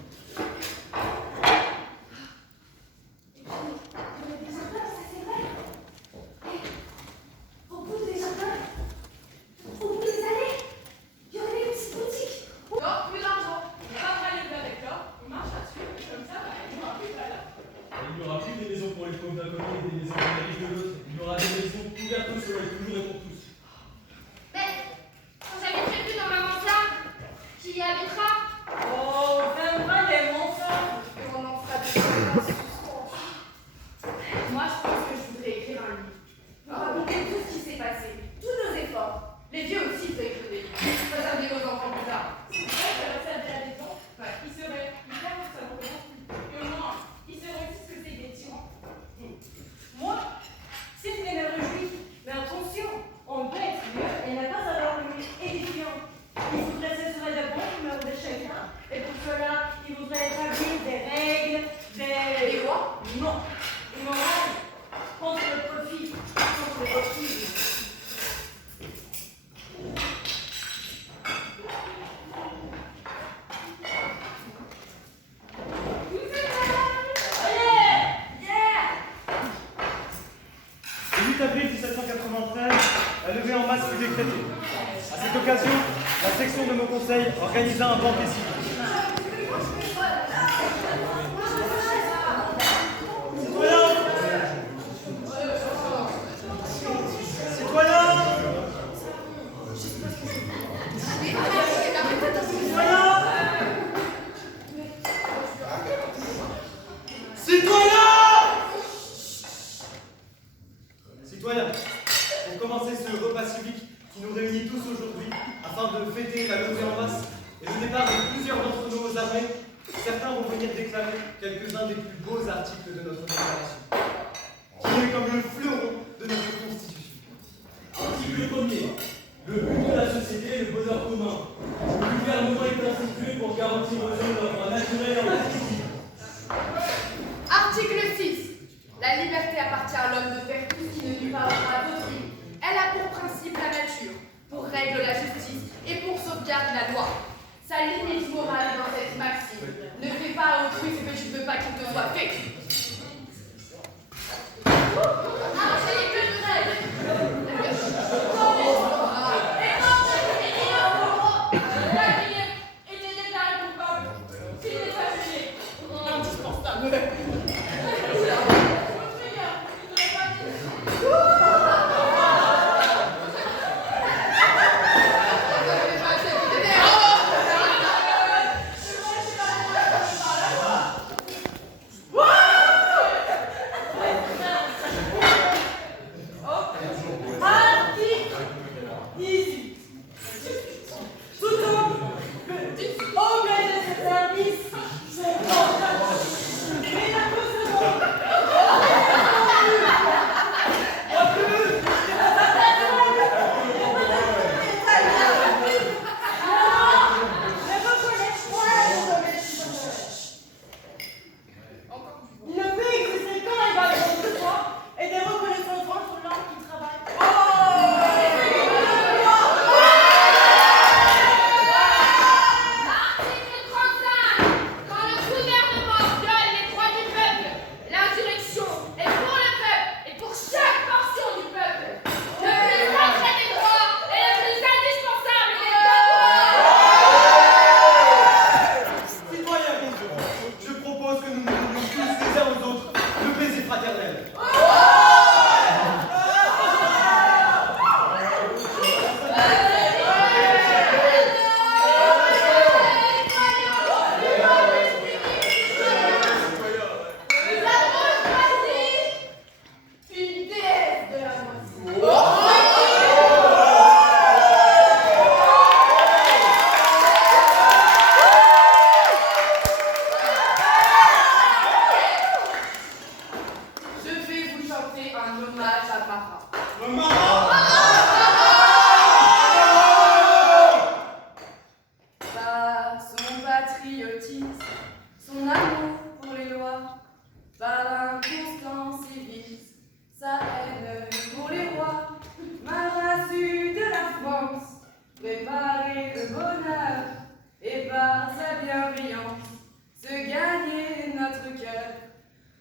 Organisa un banquet civil. Citoyens, pour commencer ce repas civique qui nous réunit tous aujourd'hui afin de fêter la levée en masse et le départ de plusieurs d'entre nous aux armées, certains vont venir déclamer quelques-uns des plus beaux articles de notre déclaration, qui est comme le fleuron de notre Constitution. Article 1er. Le but de la société est le bonheur commun. Le gouvernement est institué pour garantir aux hommes leur droit naturel en justice. Article 6. La liberté appartient à l'homme de faire tout ce qui ne lui parlera d'autrui. Elle a pour principe la nature, pour règle la justice et pour sauvegarde la loi. Sa limite morale dans cette maxime. Ne fais pas à autrui ce que tu ne veux pas qu'il te soit fait. Tout homme engagé de service se venge. Mais la cause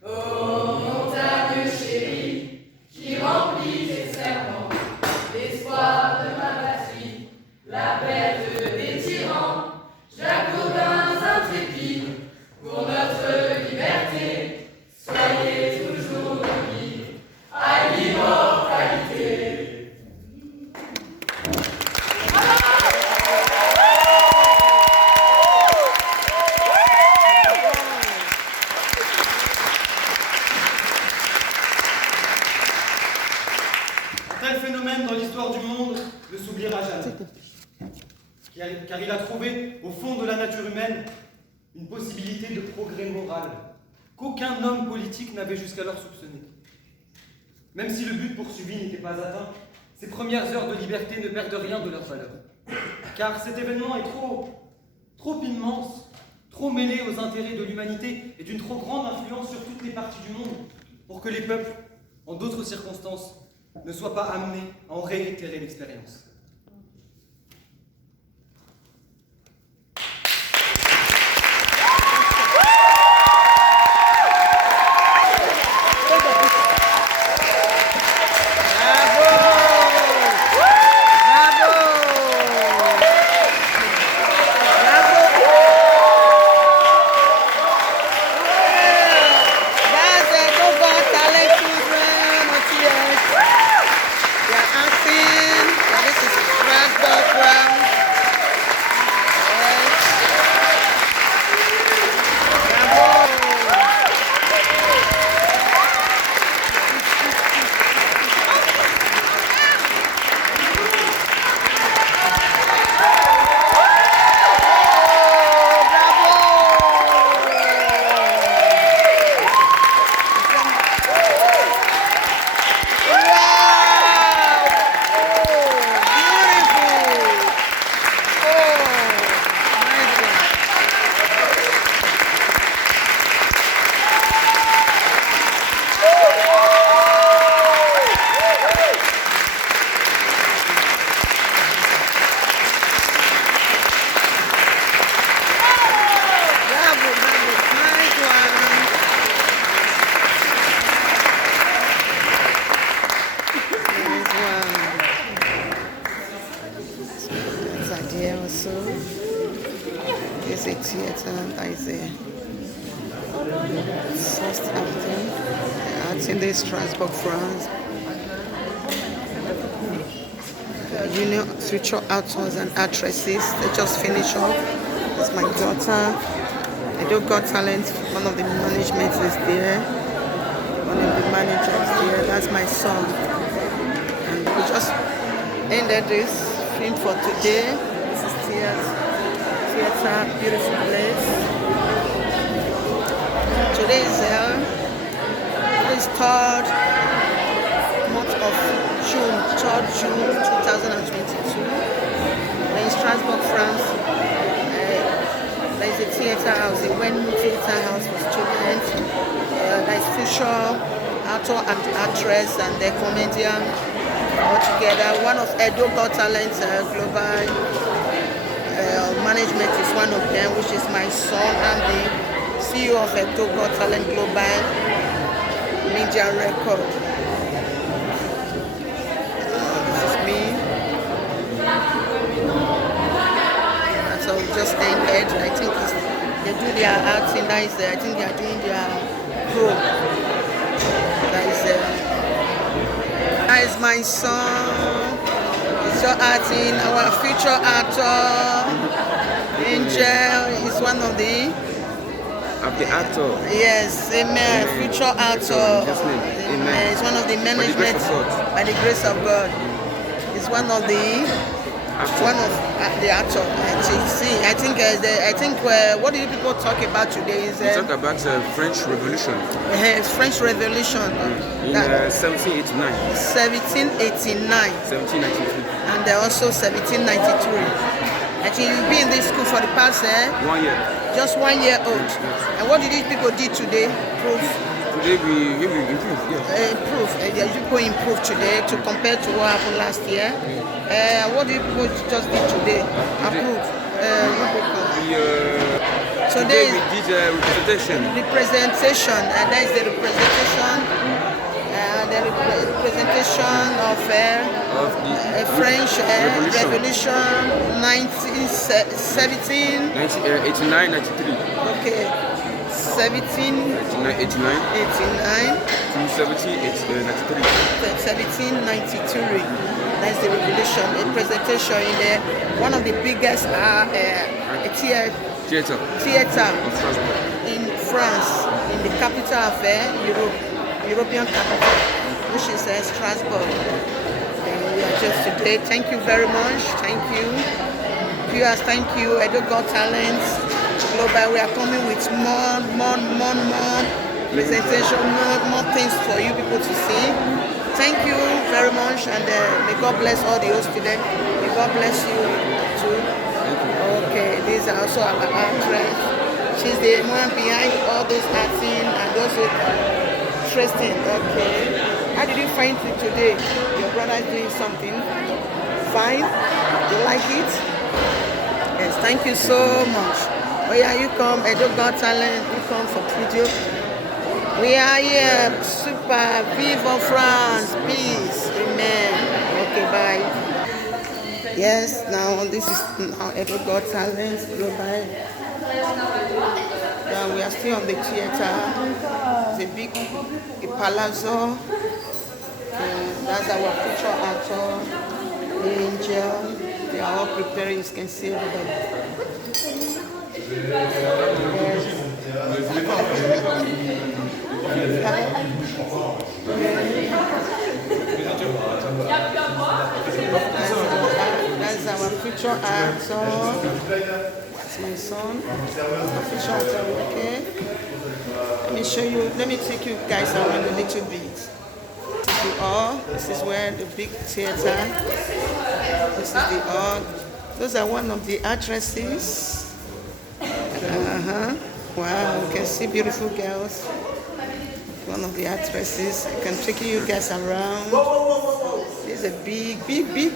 Ô montagne chérie, qui remplit tes serments, l'espoir de ma patrie, la perte des tyrans, Jacobins intrépides, pour notre liberté, soyez toujours unis à l'immortalité. Un tel phénomène dans l'histoire du monde ne s'oubliera jamais. Car il a trouvé, au fond de la nature humaine, une possibilité de progrès moral qu'aucun homme politique n'avait jusqu'alors soupçonné. Même si le but poursuivi n'était pas atteint, ces premières heures de liberté ne perdent rien de leur valeur. Car cet événement est trop immense, trop mêlé aux intérêts de l'humanité et d'une trop grande influence sur toutes les parties du monde pour que les peuples, en d'autres circonstances, ne soient pas amenés à en réitérer l'expérience. There's a theater that is a first acting in Strasbourg, France. Union future actors and actresses, they just finished off. That's my daughter. I do Got Talent, one of the management is there. One of the managers there, that's my son. And we just ended this film for today. This is theater, beautiful place. Today is 3rd month of June, 3rd June 2022. We're in Strasbourg, France. There is a theater house, the Wenmu Theater House for students. There is future actor and actress and the comedian all together. One of Edo Got Talent Global management is one of them, which is my son. I'm the CEO of Edo Got Talent Global Media Record. This is me. And so we just ended. I think they do their acting. That is, I think they are doing their pro. That is my son. He's acting. Our future actor, Angel, is one of the actor. Yes, amen. Future actor. Amen. He's one of the management by the grace of God. He's one of the actor. I think what do you people talk about today is talk about French Revolution. French Revolution in 1789. 1793. And also 1793. Actually, you've been in this school for the past 1 year. Just 1 year old. And what did these people do today? Proof. Today we improve, yes. Improve. People improve today to compare to what happened last year. What did people just do today? Approve. Today we did representation. representation, and that is the representation, of the French Revolution 1917. 89, 93. Okay, 1789 89, 1793. 1793. That's the revolution. A presentation in one of the biggest Theater theater of Strasbourg. in France, in the capital of Europe, European capital, which is Strasbourg. And we are just today. Thank you very much. Thank you. Viewers, thank you. Edo Got Talents Global. We are coming with more presentation, more things for you people to see. Thank you very much, and may God bless all the host today. May God bless you too. Okay, these are also our actress. She's the one behind all those acting and those interesting. Okay. How did you find it today? Your brother is doing something fine. You like it? Yes, thank you so much. Oh yeah, you come, Edo Got Talent, you come for video. We are here, super, vive France, peace, amen. Okay, bye. Yes, now this is now Edo Got Talent Global. Now we are still on the theater. It's a big palazzo. That's our future actor, Angel. They are all preparing, you can see everybody. That's our future actor. That's my son. Future actor, okay? Let me show you, let me take you guys around a little bit. This is where the big theater. This is the hall. Those are one of the actresses. Wow, you can see beautiful girls. One of the actresses. I can take you guys around. This is a big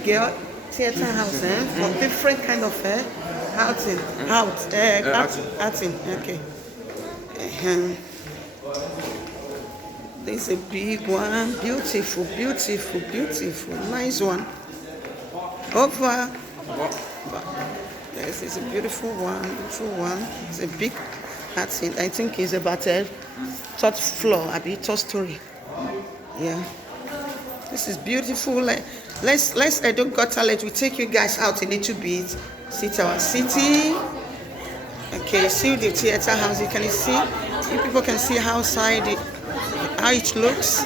girl theater house, for different kind of outing. Outing. Okay. This is a big one, beautiful, nice one. Over. This is a beautiful one, It's a big outing. I think it's about a third floor, a bit third story. Yeah. This is beautiful. Let's Edo Got Talent. We take you guys out a little bit. See our city. Okay, see the theater house. You can see. You people can see outside how it looks.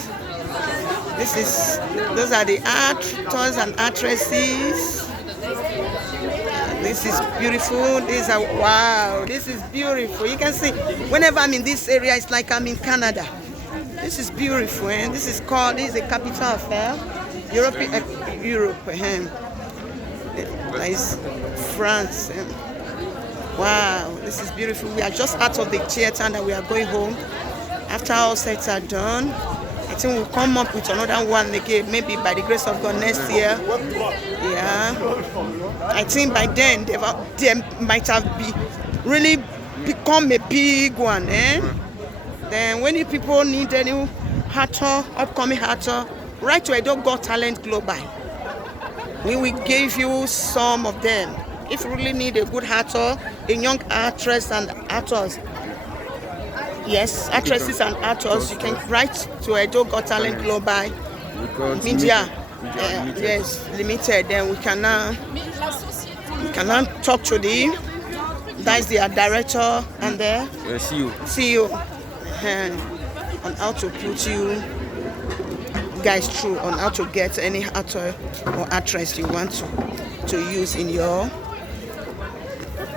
Those are the actors and actresses. This is beautiful. Wow. This is beautiful. You can see whenever I'm in this area, it's like I'm in Canada. This is beautiful, and this is the capital of Europe. That is France. Wow, this is beautiful. We are just out of the theater and we are going home. After all sets are done, I think we'll come up with another one again, maybe by the grace of God next year. Yeah. I think by then they might have really become a big one. Then when you people need any actor, upcoming actor, write to Edo Got Talent Global. We will give you some of them. If you really need a good actor, a young actress and actors, yes, actresses and actors, you can write to Edo Got Talent Global Media. Yes, limited. Then we can now talk to that's the director and the CEO on how to put you guys through on how to get any actor or actress you want to use in your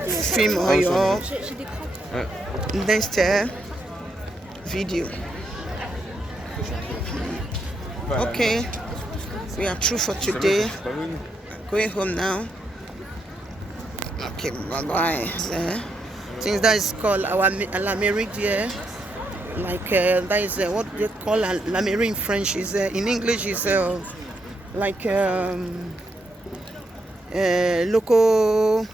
film or your next video. Okay, we are through for today. Going home now. Okay, bye-bye. I think that is called our La Mairie there. Like that is what they call La Mairie in French. Is in English is like local.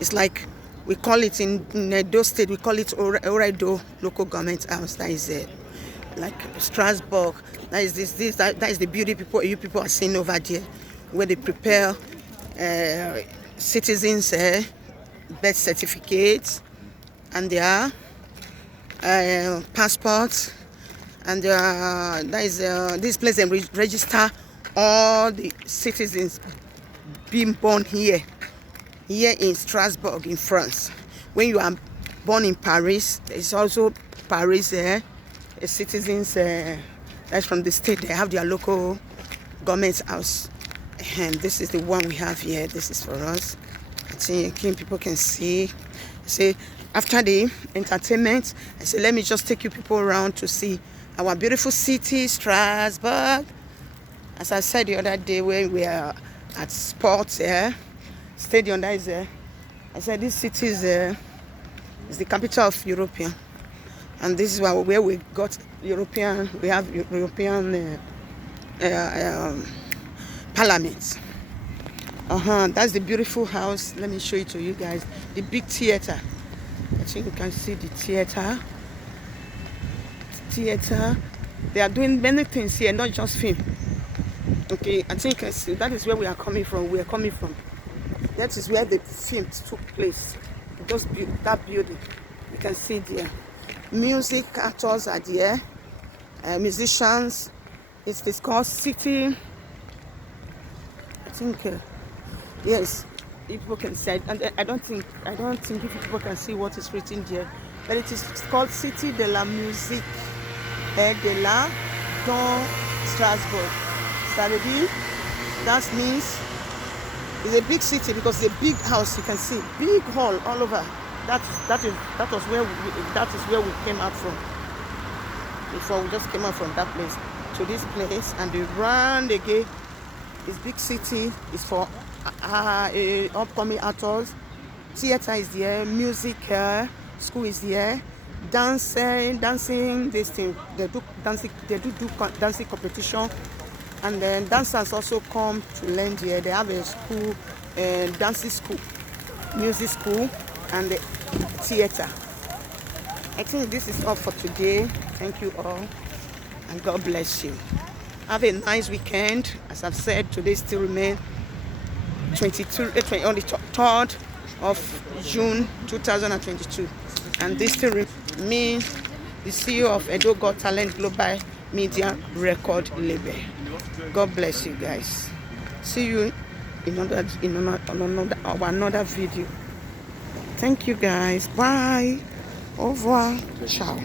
It's like We call it in Edo State, we call it Oredo Local Government House. That is like Strasbourg. That is that is the beauty people you people are seeing over there, where they prepare citizens' birth certificates and their passports, and that is this place they register all the citizens being born here in Strasbourg in France. When you are born in Paris, there is also Paris citizens that's from the state. They have their local government house, and this is the one we have here. This is for us. I think people can see. Say after the entertainment, I say let me just take you people around to see our beautiful city, Strasbourg. As I said the other day when we are at sports stadium, that is I said this city is the capital of European, and this is where we got European. We have European parliament. That's the beautiful house. Let me show it to you guys. The big theater. I think you can see the theater. They are doing many things here, not just film. Okay, I think you can see that is where we are coming from. We are coming from. That is where the film took place. That building. You can see there. Music actors are there. Musicians. It's called City. I think yes, people can see. And I don't think if people can see what is written there, but it's called City de la Musique et de la dans Strasbourg. Ça veut dire, that means it's a big city because it's a big house. You can see big hall all over. That is where we came out from. Before we just came out from that place to this place, and we ran again. This big city is for upcoming actors. Theater is there, music school is there, dancing. This thing they do dancing competition, and then dancers also come to learn here. They have a school, dancing school, music school, and the theater. I think this is all for today. Thank you all, and God bless you. Have a nice weekend. As I've said, today still remains on the 3rd of June 2022, and this still me, the CEO of Edo Got Talent Global Media Record Label. God bless you guys. See you in another video. Thank you guys. Bye. Au revoir. Ciao.